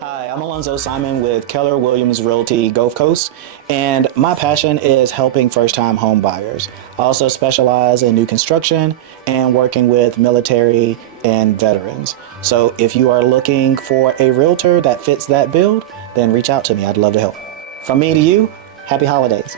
Hi, I'm Alonzo Simon with Keller Williams Realty Gulf Coast, and my passion is helping first-time home buyers. I also specialize in new construction and working with military and veterans. So if you are looking for a realtor that fits that build, then reach out to me. I'd love to help. From me to you, happy holidays.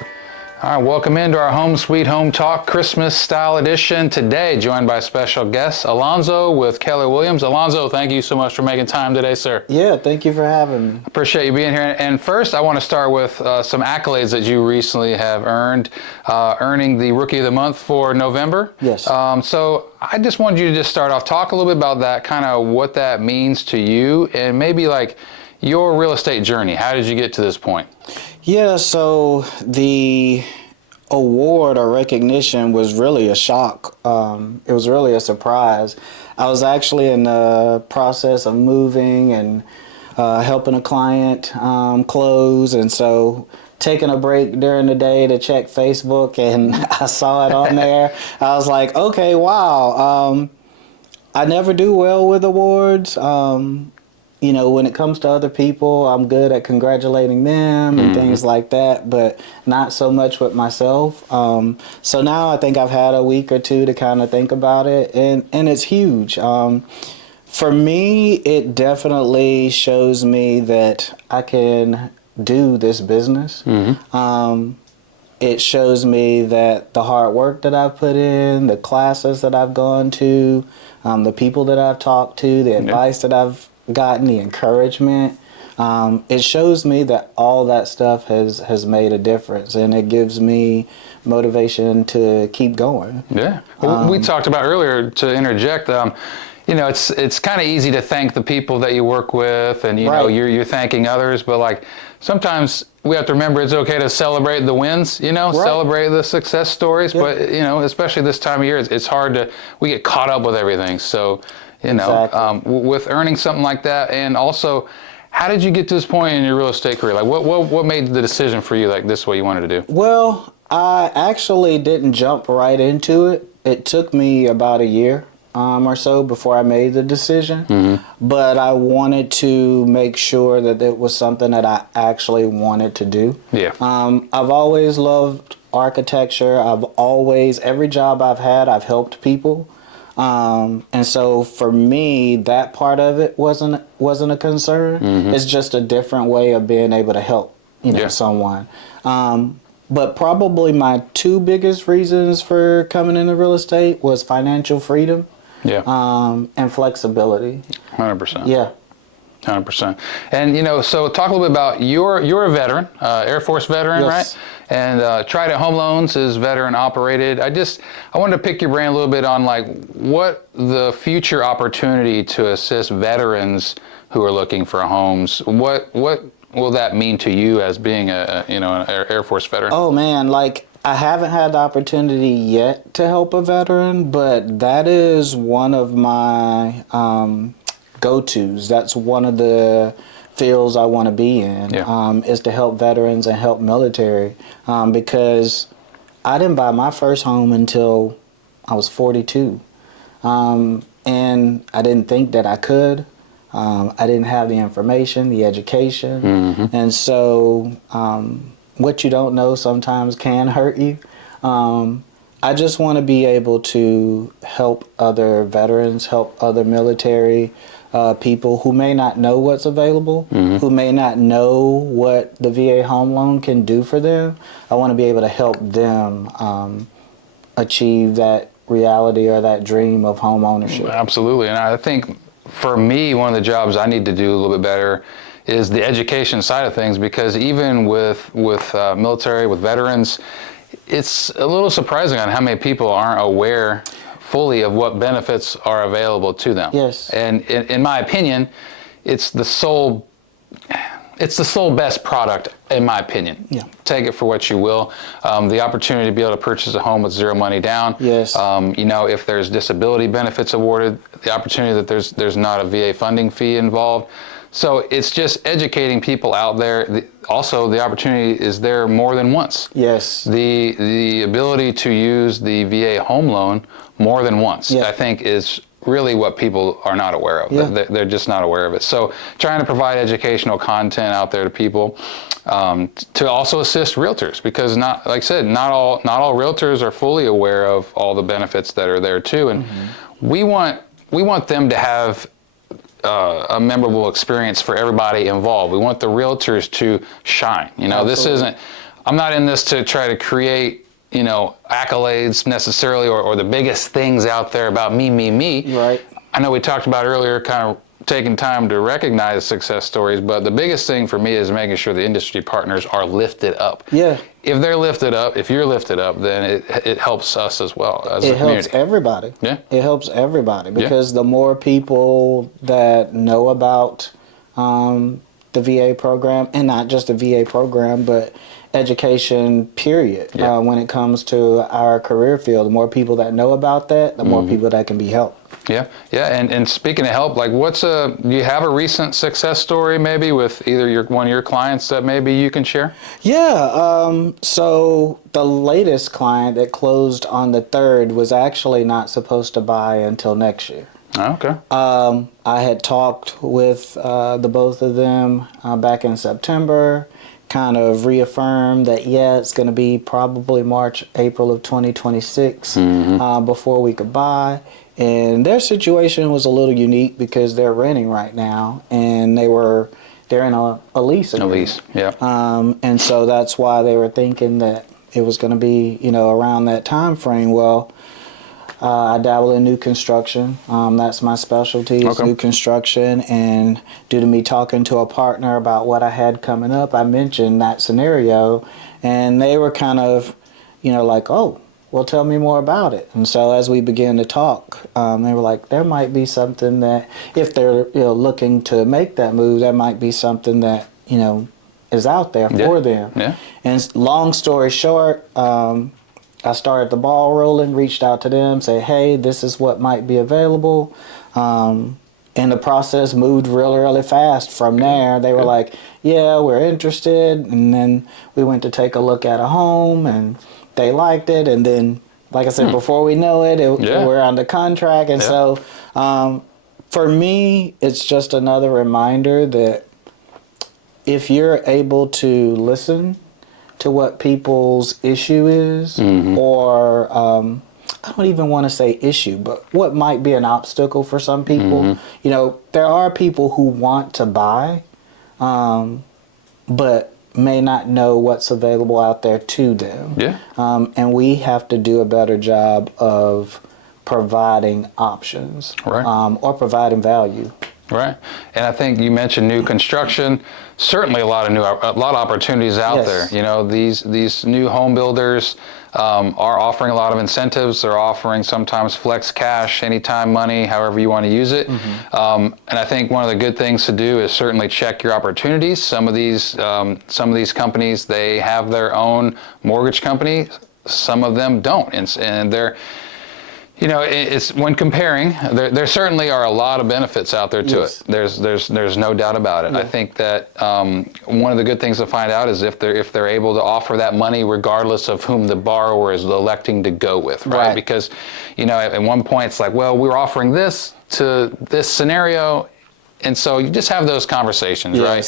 All right, welcome into our Home Sweet Home Talk Christmas style edition. Today, joined by special guest Alonzo with Keller Williams. Alonzo, thank you so much for making time today, sir. Yeah, thank you for having me. Appreciate you being here. And first, I want to start with some accolades that you recently have earned, earning the Rookie of the Month for November. Yes. So I just wanted you to just start off, talk a little bit about that, kind of what that means to you, and maybe like your real estate journey. How did you get to this point? Yeah, so the award or recognition was really a shock. It was really a surprise. I was actually in the process of moving and helping a client close, and so taking a break during the day to check Facebook, and I saw it on there. I was like, okay, wow. I never do well with awards. You know, when it comes to other people, I'm good at congratulating them and things like that, but not so much with myself. So now I think I've had a week or two to kind of think about it, and it's huge. For me, it definitely shows me that I can do this business. It shows me that the hard work that I've put in, the classes that I've gone to, the people that I've talked to, the advice that I've gotten, the encouragement, it shows me that all that stuff has made a difference, and it gives me motivation to keep going. Yeah. Well, we talked about earlier, to interject, you know, it's kind of easy to thank the people that you work with, and you know, you're thanking others, but like sometimes we have to remember it's okay to celebrate the wins, you know, celebrate the success stories, but you know, especially this time of year, it's hard we get caught up with everything. So, you know, with earning something like that, and also, how did you get to this point in your real estate career? Like, what made the decision for you, like, this is what you wanted to do? Well, I actually didn't jump right into it. It took me about a year or so before I made the decision, but I wanted to make sure that it was something that I actually wanted to do. Yeah. I've always loved architecture. Every job I've had, I've helped people. And so for me, that part of it wasn't a concern. It's just a different way of being able to help, someone. But probably my two biggest reasons for coming into real estate was financial freedom, and flexibility. 100%. Yeah. 100%. And, you know, so talk a little bit about you're a veteran, Air Force veteran, right? And Trident Home Loans is veteran operated. I wanted to pick your brain a little bit on like what the future opportunity to assist veterans who are looking for homes. What will that mean to you as being an Air Force veteran? Oh man, like I haven't had the opportunity yet to help a veteran, but that is one of my go-tos. That's one of the fields I want to be in, is to help veterans and help military, because I didn't buy my first home until I was 42, and I didn't think that I could. I didn't have the information, the education, and so what you don't know sometimes can hurt you. I just want to be able to help other veterans, help other military people who may not know what's available, who may not know what the VA home loan can do for them. I want to be able to help them achieve that reality or that dream of home ownership. Absolutely. And I think for me, one of the jobs I need to do a little bit better is the education side of things, because even with military, with veterans, it's a little surprising on how many people aren't aware fully of what benefits are available to them. Yes. And in my opinion, it's the sole best product, in my opinion. Yeah. Take it for what you will. The opportunity to be able to purchase a home with zero money down. Yes. You know, if there's disability benefits awarded, the opportunity that there's not a VA funding fee involved. So it's just educating people out there. Also, the opportunity is there more than once. Yes. The ability to use the VA home loan more than once, I think, is really what people are not aware of. Yeah. They're just not aware of it. So trying to provide educational content out there to people, to also assist realtors, because not, like I said, not all realtors are fully aware of all the benefits that are there too. And we want them to have a memorable experience for everybody involved. We want the realtors to shine. You know, this isn't, I'm not in this to try to create, you know, accolades necessarily, or the biggest things out there about me. Right. I know we talked about earlier kind of taking time to recognize success stories, but the biggest thing for me is making sure the industry partners are lifted up. Yeah. If they're lifted up, if you're lifted up, then it helps us as well as a It community. helps everybody. Yeah. It helps everybody, because the more people that know about the VA program, and not just the VA program, but education period, when it comes to our career field, the more people that know about that, the more people that can be helped. Yeah, and speaking of help, like do you have a recent success story maybe with either one of your clients that maybe you can share? Yeah, so the latest client that closed on the 3rd was actually not supposed to buy until next year. Oh, okay. I had talked with the both of them back in September, kind of reaffirmed that, it's going to be probably March, April of 2026 before we could buy. And their situation was a little unique because they're renting right now, and they're in a lease agreement. A lease, yeah. And so that's why they were thinking that it was going to be, you know, around that time frame. Well, I dabble in new construction. That's my specialty, is new construction. And due to me talking to a partner about what I had coming up, I mentioned that scenario, and they were kind of, you know, like, oh, well, tell me more about it. And so as we began to talk, they were like, there might be something that, if they're, you know, looking to make that move, there might be something that, you know, is out there for them. Yeah. And long story short, I started the ball rolling, reached out to them, say, hey, this is what might be available. And the process moved really fast from there. They were like, yeah, we're interested. And then we went to take a look at a home, and they liked it. And then, like I said, before we know it, we're under contract. And so for me, it's just another reminder that if you're able to listen to what people's issue is, or I don't even want to say issue, but what might be an obstacle for some people. You know, there are people who want to buy, but may not know what's available out there to them. Yeah. And we have to do a better job of providing options, or providing value. Right. And I think you mentioned new construction. Certainly a lot of opportunities out there. You know, these new home builders are offering a lot of incentives. They're offering sometimes flex cash, anytime money, however you want to use it. And I think one of the good things to do is certainly check your opportunities. Some of these companies, they have their own mortgage company. Some of them don't, and they're, you know, it's when comparing, there certainly are a lot of benefits out there to it. There's no doubt about it. I think that one of the good things to find out is if they're able to offer that money regardless of whom the borrower is electing to go with, right? Because, you know, at one point it's like, well, we're offering this to this scenario, and so you just have those conversations, right?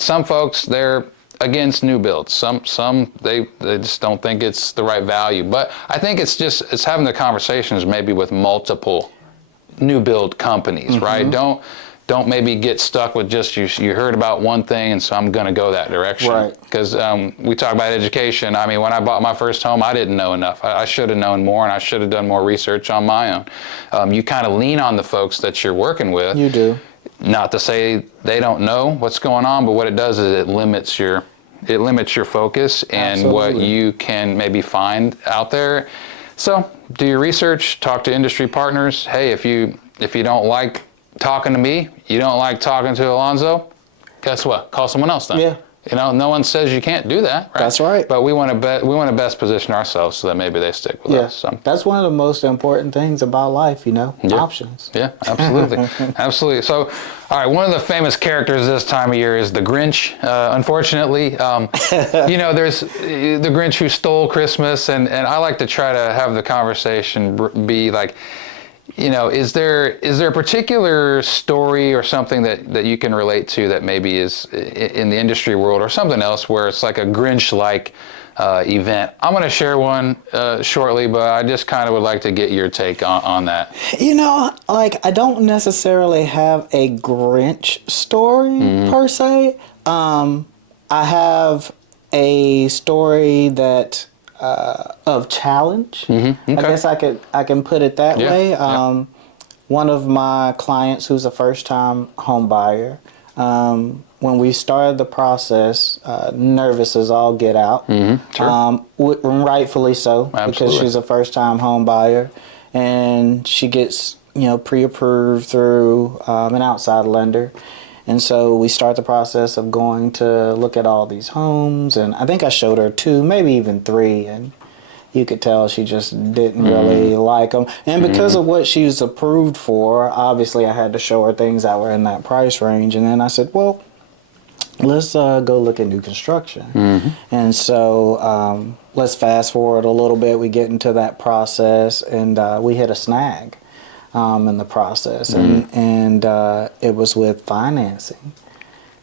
Some folks, they're against new builds. Some they just don't think it's the right value. But I think it's having the conversations maybe with multiple new build companies, right? Don't maybe get stuck with just you heard about one thing and so I'm going to go that direction. Right. Because we talk about education. I mean, when I bought my first home, I didn't know enough. I should have known more, and I should have done more research on my own. You kind of lean on the folks that you're working with. You do. Not to say they don't know what's going on, but what it does is it limits your focus and what you can maybe find out there. So do your research, talk to industry partners. Hey, if you don't like talking to me, you don't like talking to Alonzo, guess what? Call someone else then. Yeah. You know, no one says you can't do that, right? That's right. But we want to best position ourselves so that maybe they stick with us. So. That's one of the most important things about life, you know, options. Yeah, absolutely. Absolutely. So, all right, one of the famous characters this time of year is the Grinch, unfortunately. You know, there's the Grinch who stole Christmas, and I like to try to have the conversation be like, is there a particular story or something that you can relate to that maybe is in the industry world or something else where it's like a Grinch-like event? I'm going to share one shortly, but I just kind of would like to get your take on that. I don't necessarily have a Grinch story per se. I have a story that of challenge. Okay. I guess I can put it that way. One of my clients who's a first-time home buyer, when we started the process, nervous as all get out. Sure. Rightfully so. Absolutely. Because she's a first-time home buyer, and she gets pre-approved through an outside lender. And so we start the process of going to look at all these homes, and I think I showed her 2, maybe even 3, and you could tell she just didn't really like them. And because of what she was approved for, obviously I had to show her things that were in that price range. And then I said, well, let's go look at new construction. And so let's fast forward a little bit. We get into that process, and we hit a snag in the process, and it was with financing.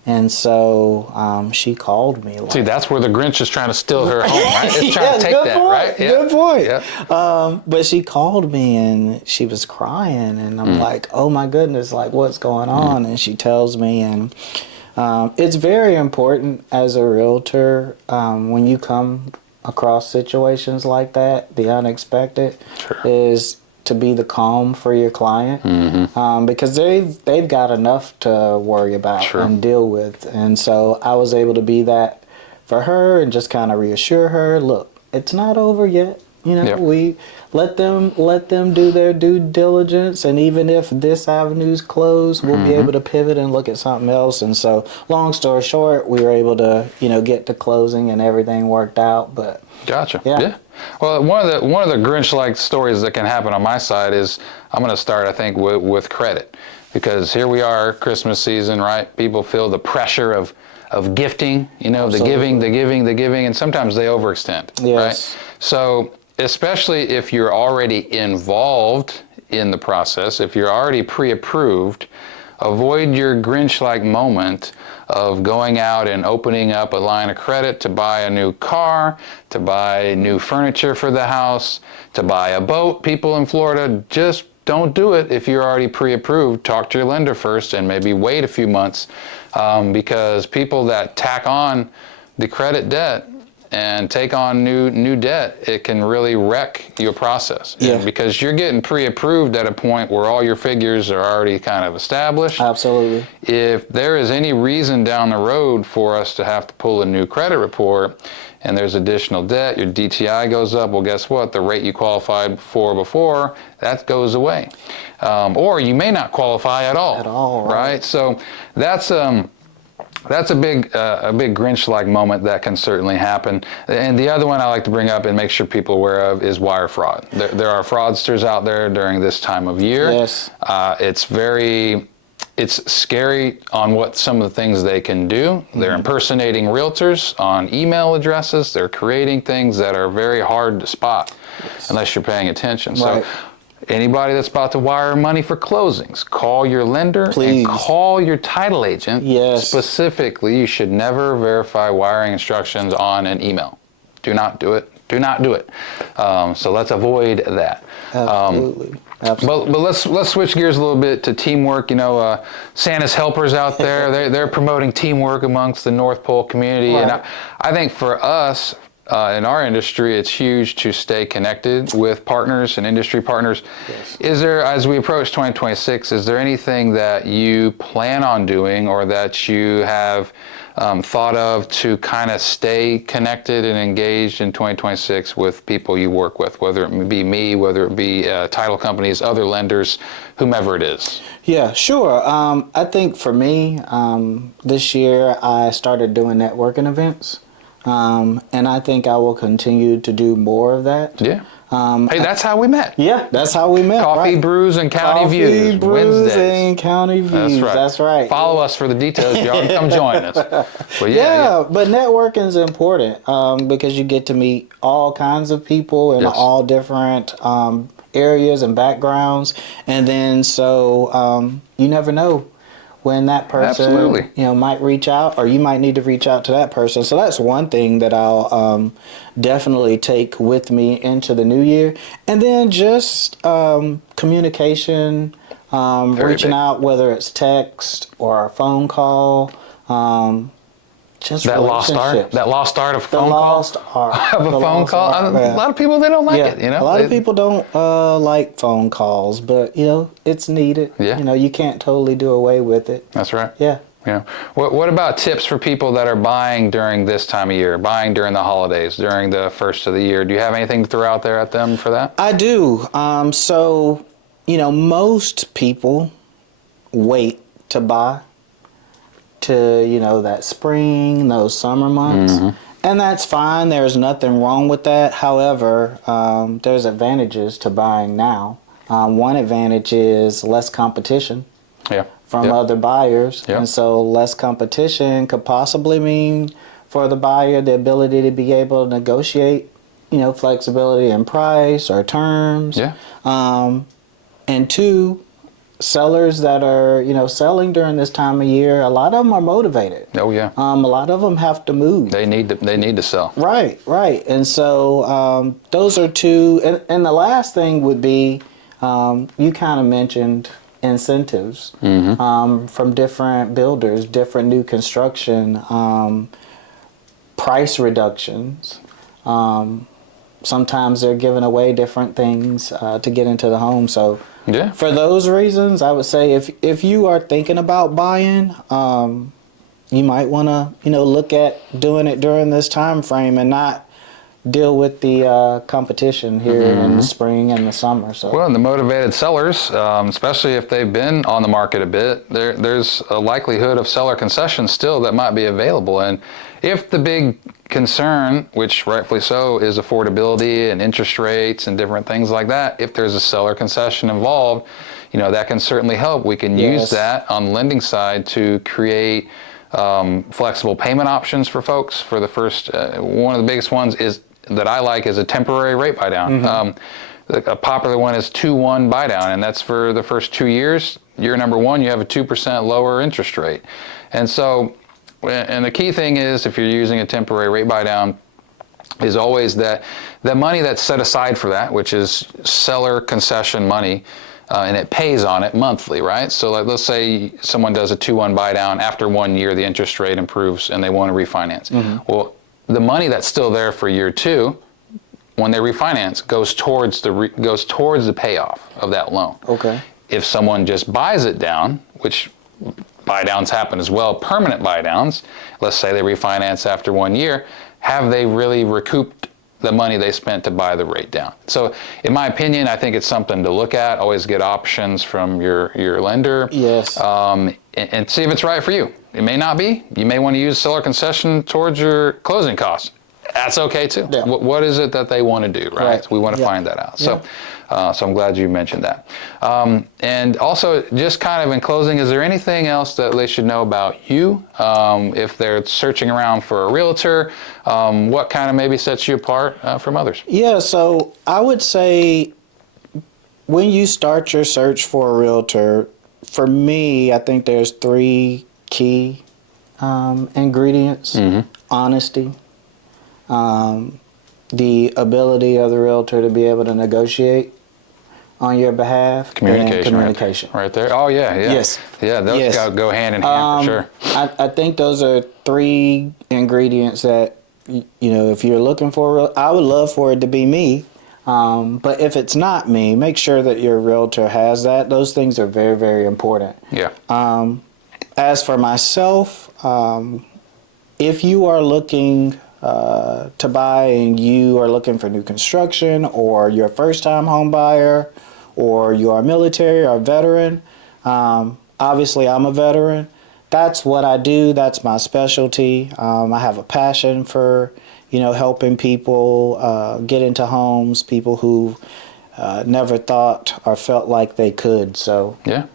And so she called me. See, that's where the Grinch is trying to steal her home, right? It's trying to take that, point, right? Good point. Yeah. But she called me, and she was crying, and I'm like, oh my goodness, like what's going on? And she tells me, and it's very important as a realtor when you come across situations like that, the unexpected, is to be the calm for your client, because they've got enough to worry about and deal with. And so I was able to be that for her and just kind of reassure her, look, it's not over yet. We let them do their due diligence, and even if this avenue's closed, we'll be able to pivot and look at something else. And so, long story short, we were able to get to closing and everything worked out. But gotcha. Yeah. Well, one of the Grinch-like stories that can happen on my side is I'm going to start, I think, with credit, because here we are, Christmas season, right? People feel the pressure of gifting, the giving, and sometimes they overextend, right? So, especially if you're already involved in the process, if you're already pre-approved, avoid your Grinch-like moment of going out and opening up a line of credit to buy a new car, to buy new furniture for the house, to buy a boat. People in Florida, just don't do it if you're already pre-approved. Talk to your lender first and maybe wait a few months, because people that tack on the credit debt and take on new debt, it can really wreck your process. Yeah. Because you're getting pre-approved at a point where all your figures are already kind of established. Absolutely. If there is any reason down the road for us to have to pull a new credit report and there's additional debt, your DTI goes up, well, guess what? The rate you qualified for before, that goes away. Or you may not qualify at all. At all, right? So that's a big Grinch-like moment that can certainly happen. And the other one I like to bring up and make sure people are aware of is wire fraud. There are fraudsters out there during this time of year. Yes. It's scary on what some of the things they can do. They're impersonating realtors on email addresses. They're creating things that are very hard to spot unless you're paying attention. Right. So anybody that's about to wire money for closings, call your lender. Please. And call your title agent. Yes. Specifically, you should never verify wiring instructions on an email. Do not do it. Do not do it. So let's avoid that. Absolutely. Absolutely. But let's switch gears a little bit to teamwork. Santa's helpers out there, they're promoting teamwork amongst the North Pole community. Right. And I think for us, in our industry, it's huge to stay connected with partners and industry partners. Yes. Is there, as we approach 2026, is there anything that you plan on doing or that you have thought of to kind of stay connected and engaged in 2026 with people you work with, whether it be me, whether it be title companies, other lenders, whomever it is? Yeah, sure. I think for me, this year I started doing networking events. And I think I will continue to do more of that. Yeah. Hey, that's how we met. Yeah, that's how we met. Coffee, brews, and county views. Coffee, brews, Wednesdays. and county views. That's right. Follow us for the details, y'all. Come join us. But But networking is important because you get to meet all kinds of people in all different areas and backgrounds, and then so you never know when that person Absolutely. might reach out, or you might need to reach out to that person. So that's one thing that I'll definitely take with me into the new year. And then just communication, reaching big. out, whether it's text or a phone call, just That lost art. relationships. That lost art of The phone call. lost art Of a The phone lost call. art, A yeah. lot of people, they don't like Yeah, it. a lot of people don't like phone calls, but it's needed. Yeah. You can't totally do away with it. That's right. Yeah. Yeah. What about tips for people that are buying during this time of year, buying during the holidays, during the first of the year? Do you have anything to throw out there at them for that? I do. So, most people wait to buy to, that spring, those summer months. Mm-hmm. And that's fine. There's nothing wrong with that. However, there's advantages to buying now. One advantage is less competition from other buyers. Yep. And so less competition could possibly mean for the buyer the ability to be able to negotiate, flexibility in price or terms. Yeah. And two, sellers that are, selling during this time of year, a lot of them are motivated. Oh yeah. A lot of them have to move. They need to sell. Right. And so those are two. And the last thing would be, you kind of mentioned incentives from different builders, different new construction, price reductions. Sometimes they're giving away different things to get into the home. So Yeah. for those reasons, I would say if you are thinking about buying, you might want to look at doing it during this time frame and not deal with the competition here in the spring and the summer. So Well, and the motivated sellers, especially if they've been on the market a bit, there's a likelihood of seller concessions still that might be available. And if the big concern, which rightfully so, is affordability and interest rates and different things like that, if there's a seller concession involved, that can certainly help. We can use that on the lending side to create flexible payment options for folks. For the first, one of the biggest ones that I like is a temporary rate buy down. A popular one is 2-1 buy down, and that's for the first 2 years. Year number one, you have a 2% lower interest rate. And so, and the key thing is, if you're using a temporary rate buy down, is always that the money that's set aside for that, which is seller concession money, and it pays on it monthly, right? So let's say someone does a 2-1 buy down. After 1 year, the interest rate improves and they want to refinance. Well, the money that's still there for year two, when they refinance, goes towards the payoff of that loan. Okay. If someone just buys it down, which buy downs happen as well, permanent buy downs, let's say they refinance after 1 year, have they really recouped the money they spent to buy the rate down? So in my opinion, I think it's something to look at. Always get options from your lender. Yes. And see if it's right for you. It may not be. You may want to use seller concession towards your closing costs. That's okay too. Yeah. What is it that they want to do, right? Right. We want to find that out. So, so I'm glad you mentioned that. And also, just kind of in closing, is there anything else that they should know about you? If they're searching around for a realtor, what kind of maybe sets you apart from others? Yeah, so I would say when you start your search for a realtor, for me, I think there's 3 key ingredients. Honesty, the ability of the realtor to be able to negotiate on your behalf, and communication. Right there. Oh yeah. Yes. Yeah, those go hand in hand for sure. I think those are 3 ingredients that, if you're looking for, I would love for it to be me. But if it's not me, make sure that your realtor has that. Those things are very, very important. Yeah. As for myself, if you are looking to buy and you are looking for new construction, or you're a first-time home buyer, or you are military or veteran, obviously I'm a veteran. That's what I do. That's my specialty. I have a passion for, helping people get into homes, people who never thought or felt like they could. So yeah.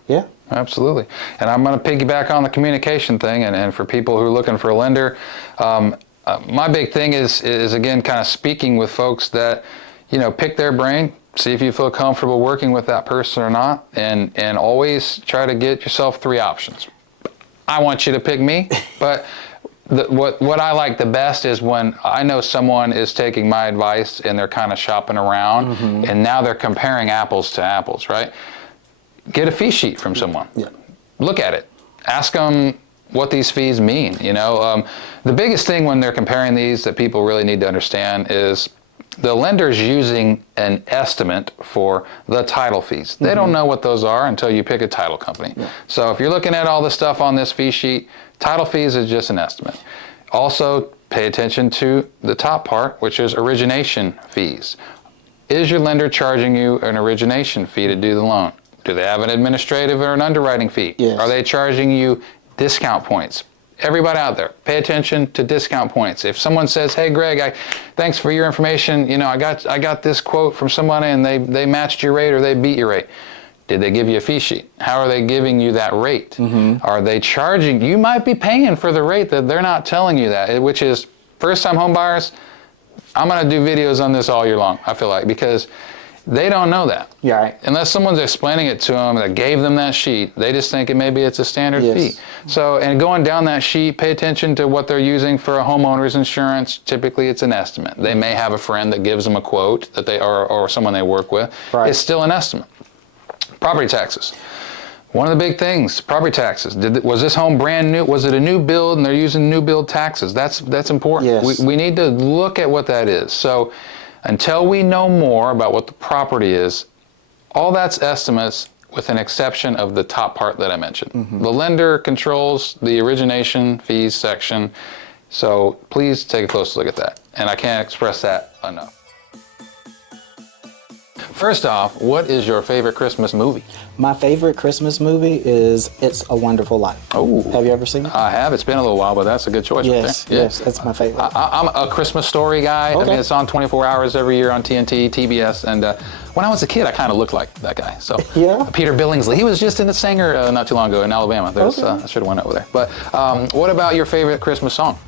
Absolutely. And I'm going to piggyback on the communication thing. And for people who are looking for a lender, my big thing is again, kind of speaking with folks that, pick their brain, see if you feel comfortable working with that person or not, and always try to get yourself 3 options. I want you to pick me, but what I like the best is when I know someone is taking my advice and they're kind of shopping around, and now they're comparing apples to apples, right? Get a fee sheet from someone. Yeah. Look at it. Ask them what these fees mean. The biggest thing when they're comparing these that people really need to understand is the lender's using an estimate for the title fees. They don't know what those are until you pick a title company. Yeah. So if you're looking at all the stuff on this fee sheet, title fees is just an estimate. Also, pay attention to the top part, which is origination fees. Is your lender charging you an origination fee to do the loan? Do they have an administrative or an underwriting fee? Yes. Are they charging you discount points? Everybody out there, pay attention to discount points. If someone says, "Hey, Greg, thanks for your information. I got this quote from somebody and they matched your rate or they beat your rate." Did they give you a fee sheet? How are they giving you that rate? Are they charging? You might be paying for the rate that they're not telling you that, which is first-time home buyers. I'm going to do videos on this all year long, I feel like, because they don't know that. Yeah. Right. Unless someone's explaining it to them that gave them that sheet, they just think maybe it's a standard fee. So, and going down that sheet, pay attention to what they're using for a homeowner's insurance. Typically, it's an estimate. They may have a friend that gives them a quote that or someone they work with. Right. It's still an estimate. Property taxes. One of the big things, property taxes. Was this home brand new? Was it a new build and they're using new build taxes? That's important. Yes. We need to look at what that is. So until we know more about what the property is, all that's estimates with an exception of the top part that I mentioned. The lender controls the origination fees section. So please take a close look at that. And I can't express that enough. First off, what is your favorite Christmas movie? My favorite Christmas movie is It's a Wonderful Life. Oh. Have you ever seen it? I have. It's been a little while, but that's a good choice. Yes, right there. yes, that's my favorite. I'm a Christmas Story guy. Okay. I mean, it's on 24 hours every year on TNT, TBS, and when I was a kid, I kind of looked like that guy. So yeah. Peter Billingsley, he was just in The Singer not too long ago in Alabama. Okay. I should have went over there. But what about your favorite Christmas song?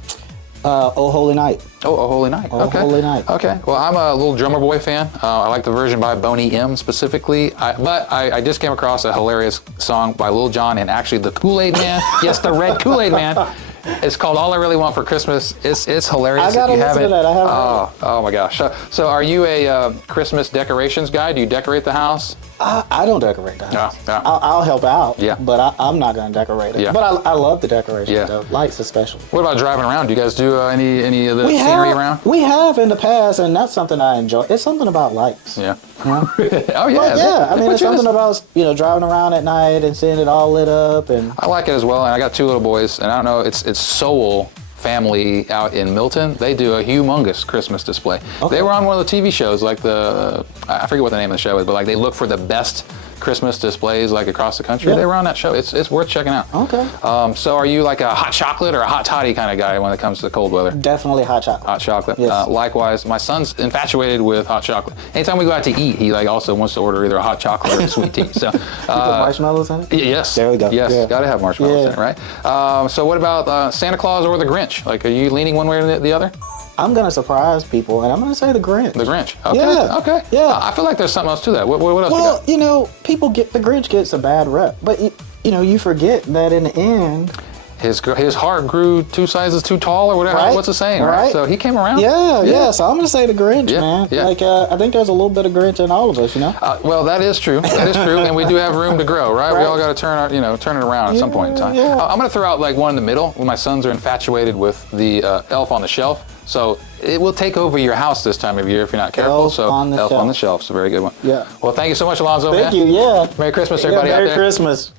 Oh Holy Night. Oh Holy Night. Oh okay. Holy Night. Okay. Well, I'm a little Drummer Boy fan. I like the version by Boney M specifically. But I just came across a hilarious song by Lil Jon and actually the Kool-Aid Man. Yes, the red Kool-Aid Man. It's called All I Really Want for Christmas. It's hilarious. I gotta listen to that. I haven't. Oh my gosh. So are you a Christmas decorations guy? Do you decorate the house? I don't decorate the house. Yeah. I'll help out. Yeah. But I'm not gonna decorate it. Yeah. But I love the decorations. Yeah. Though. Lights especially. What about driving around? Do you guys do any of the scenery around? We have in the past, and that's something I enjoy. It's something about lights. Yeah. You know? Oh yeah. But yeah. I mean, it's something about driving around at night and seeing it all lit up and. I like it as well, and I got 2 little boys, and I don't know. It's Soul family out in Milton. They do a humongous Christmas display. Okay. They were on one of the TV shows, like I forget what the name of the show is, but like they look for the best Christmas displays like across the country. Yeah. They were on that show. It's worth checking out. Okay. So are you like a hot chocolate or a hot toddy kind of guy when it comes to cold weather? Definitely hot chocolate. Hot chocolate. Yes. Likewise, my son's infatuated with hot chocolate. Anytime we go out to eat, he also wants to order either a hot chocolate or a sweet tea. So you put marshmallows in it? Yes. There we go. Yes, yeah. Gotta have marshmallows in it, right? So what about Santa Claus or the Grinch? Like, are you leaning one way or the other? I'm gonna surprise people, and I'm gonna say the Grinch. The Grinch. Okay. Yeah. Okay. Yeah. I feel like there's something else to that. What else? Well, people the Grinch gets a bad rep, but you forget that in the end, his heart grew 2 sizes too tall, or whatever. Right? What's the saying? Right. So he came around. Yeah. So I'm gonna say the Grinch, man. Yeah. Like I think there's a little bit of Grinch in all of us, Well, that is true. That is true, and we do have room to grow, right? We all got to turn it around at some point in time. Yeah. I'm gonna throw out like one in the middle. When my sons are infatuated with the Elf on the Shelf. So it will take over your house this time of year if you're not careful. Elf on the Shelf. On the Shelf is a very good one. Yeah. Thank you so much, Alonzo. Thank you. Yeah. Merry Christmas, everybody out there. Merry Christmas.